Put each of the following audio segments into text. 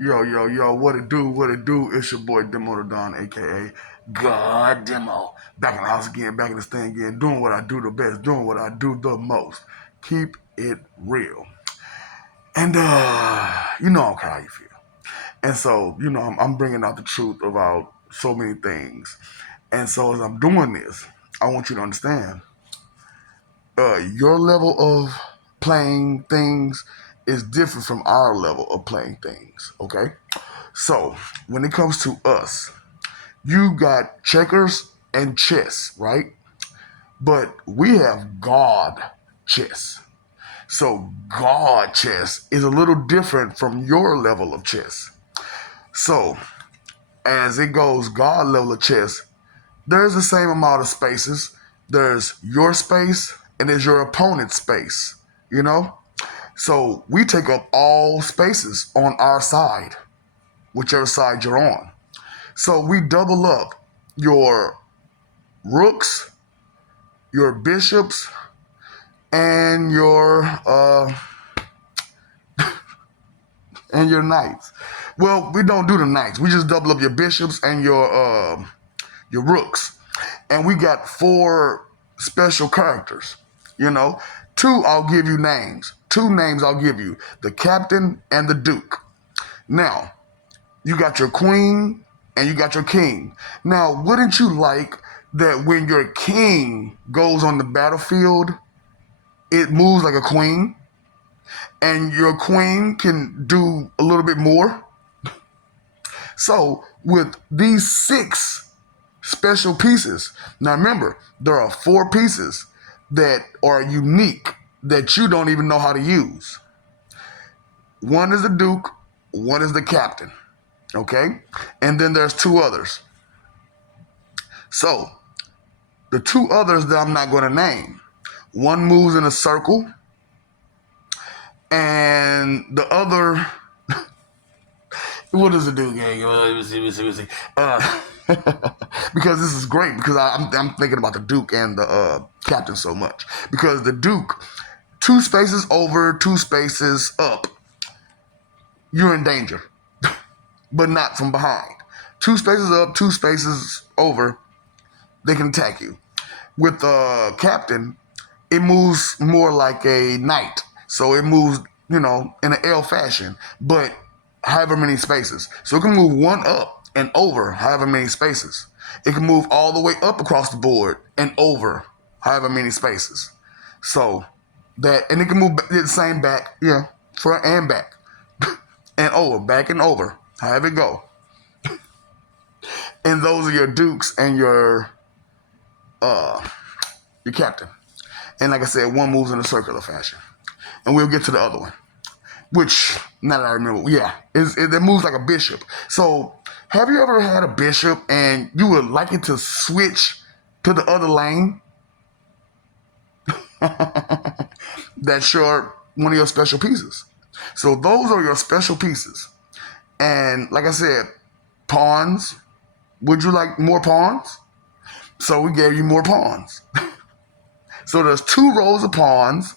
Yo, what it do? It's your boy Demo the Don, aka God Demo. Back in the house again, back in this thing again, doing what I do the best, doing what I do the most. Keep it real. And you know how you feel. And so, I'm bringing out the truth about so many things. And so as I'm doing this, I want you to understand your level of playing things is different from our level of playing things, okay? So, when it comes to us, you got checkers and chess, right? But we have God chess. So, God chess is a little different from your level of chess. So, as it goes, God level of chess, there's the same amount of spaces. There's your space and there's your opponent's space, you know? So, we take up all spaces on our side, whichever side you're on. So we double up your rooks, your bishops, and your knights. Well, we don't do the knights. We just double up your bishops and your rooks, and we got four special characters. You know, two I'll give you names. Two names I'll give you: the captain and the duke. Now, you got your queen and you got your king. Now, wouldn't you like that when your king goes on the battlefield, it moves like a queen, and your queen can do a little bit more? So, with these six special pieces, now remember, there are four pieces that are unique that you don't even know how to use. One is the duke, one is the captain, okay? And then there's two others. So, the two others that I'm not going to name, one moves in a circle, and the other, what does it do, gang? Let me see. Because this is great, because I'm thinking about the Duke and the Captain so much. Because the Duke, two spaces over, two spaces up, you're in danger, but not from behind. Two spaces up, two spaces over, they can attack you. With the Captain, it moves more like a knight. So it moves, in an L fashion, but however many spaces. So it can move one up and over however many spaces. It can move all the way up across the board and over however many spaces. So and it can move the same back, front and back, and over, back and over, however it go. And those are your dukes and your captain. And like I said, one moves in a circular fashion. And we'll get to the other one, which, now that I remember, it moves like a bishop. So, have you ever had a bishop and you would like it to switch to the other lane? That's one of your special pieces. So, those are your special pieces. And like I said, pawns. Would you like more pawns? So, we gave you more pawns. So, there's two rows of pawns.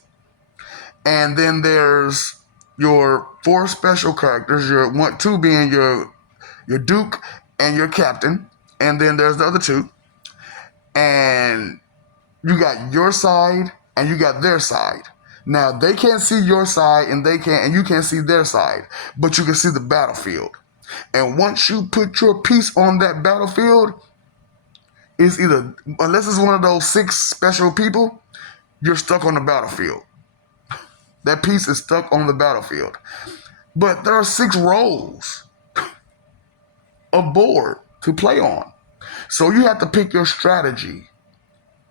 And then there's your four special characters, two being your Duke and your Captain. And then there's the other two. And you got your side and you got their side. Now they can't see your side and you can't see their side, but you can see the battlefield. And once you put your piece on that battlefield, it's either, unless it's one of those six special people, you're stuck on the battlefield. That piece is stuck on the battlefield. But there are 6 rows of board to play on. So you have to pick your strategy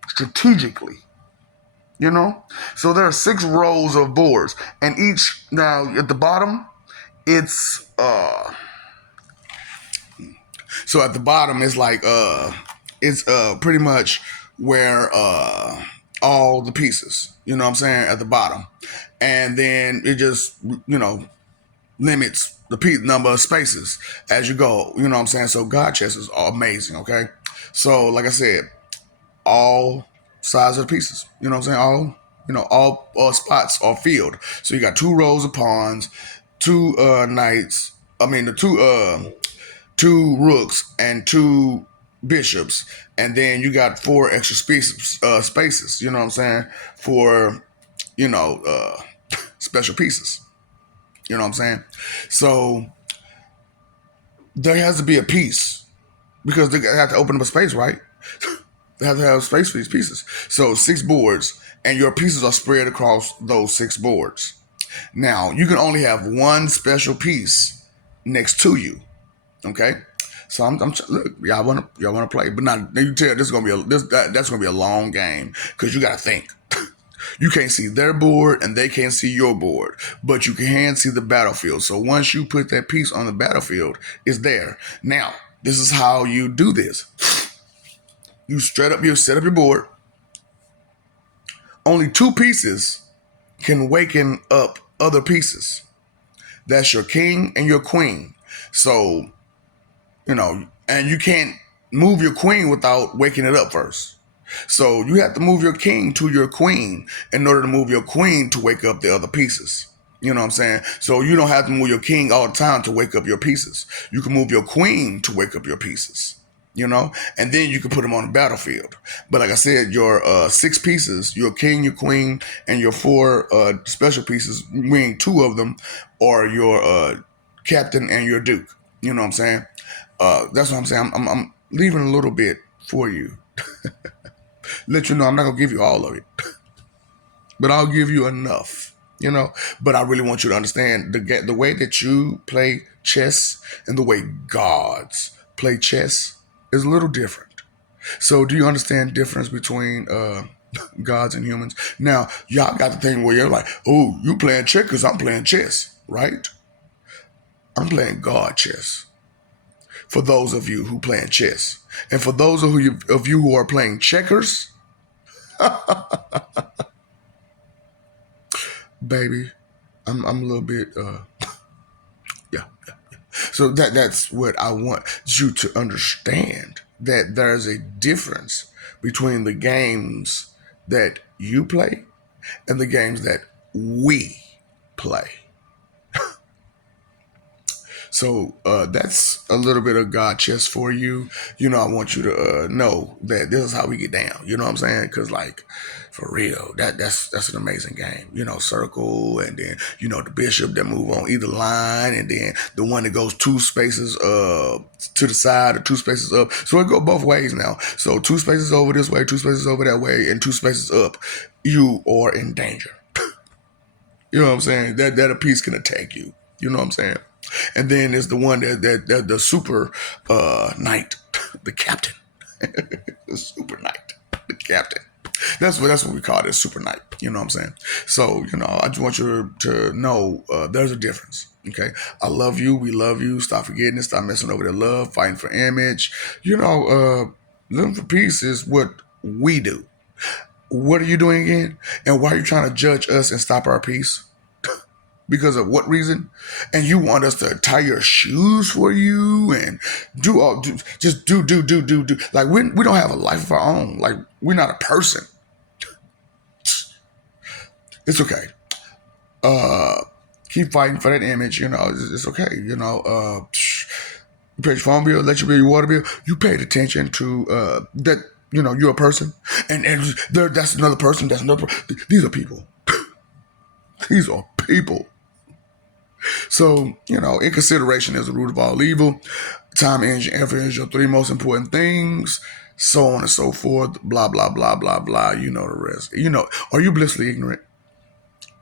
strategically. So there are 6 rows of boards. And now at the bottom, it's so at the bottom it's like it's pretty much where all the pieces, you know what I'm saying, at the bottom. And then it just, limits the number of spaces as you go, you know what I'm saying? So God chess is amazing, okay? So like I said, all sides of the pieces, you know what I'm saying? All spots are filled. So you got 2 rows of pawns, 2 knights, I mean the two rooks and two bishops, and then you got four extra spaces. You know what I'm saying, for you know special pieces. You know what I'm saying. So there has to be a piece because they have to open up a space, right? They have to have space for these pieces. So 6 boards, and your pieces are spread across those 6 boards. Now you can only have one special piece next to you. Okay, so I'm look, y'all want to play, but not you tell this is gonna be that's gonna be a long game because you got to think. You can't see their board and they can't see your board, but you can see the battlefield. So once you put that piece on the battlefield, it's there. Now this is how you do this. You set up your board. Only 2 pieces can waken up other pieces. That's your king and your queen. So and you can't move your queen without waking it up first. So you have to move your king to your queen in order to move your queen to wake up the other pieces. You know what I'm saying? So you don't have to move your king all the time to wake up your pieces. You can move your queen to wake up your pieces. And then you can put them on the battlefield. But like I said, your 6 pieces, your king, your queen, and your 4 special pieces, meaning 2 of them, are your captain and your duke. You know what I'm saying? That's what I'm saying. I'm leaving a little bit for you. Let you know I'm not gonna give you all of it, but I'll give you enough. But I really want you to understand the way that you play chess and the way gods play chess is a little different. So do you understand the difference between gods and humans? Now y'all got the thing where you're like, oh, you playing checkers, I'm playing chess, right? I'm playing god chess. For those of you who playing chess, and for those of you who are playing checkers, baby, I'm a little bit yeah. So that's what I want you to understand, that there's a difference between the games that you play and the games that we play. So that's a little bit of God chess for you. I want you to know that this is how we get down. You know what I'm saying? Because for real, that's an amazing game. Circle, and then the bishop that move on either line, and then the one that goes 2 spaces to the side or 2 spaces up. So it go both ways now. So 2 spaces over this way, 2 spaces over that way, and 2 spaces up. You are in danger. You know what I'm saying? That a piece can attack you. You know what I'm saying? And then there's the one that the super knight, the captain, the super knight, the captain. That's what we call it, super knight. You know what I'm saying? So I just want you to know there's a difference. Okay, I love you. We love you. Stop forgetting it. Stop messing over their love. Fighting for image. Living for peace is what we do. What are you doing again? And why are you trying to judge us and stop our peace? Because of what reason? And you want us to tie your shoes for you and do. Like we don't have a life of our own. Like we're not a person. It's okay. Keep fighting for that image. It's okay. You pay your phone bill, let you pay your water bill. You paid attention to that. You're a person, and that's another person. That's another. These are people. These are people. So, inconsideration is the root of all evil. Time, energy, and effort is your 3 most important things. So on and so forth. Blah, blah, blah, blah, blah. You know the rest. Are you blissfully ignorant?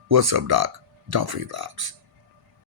What's up, Doc? Don't feed the ops.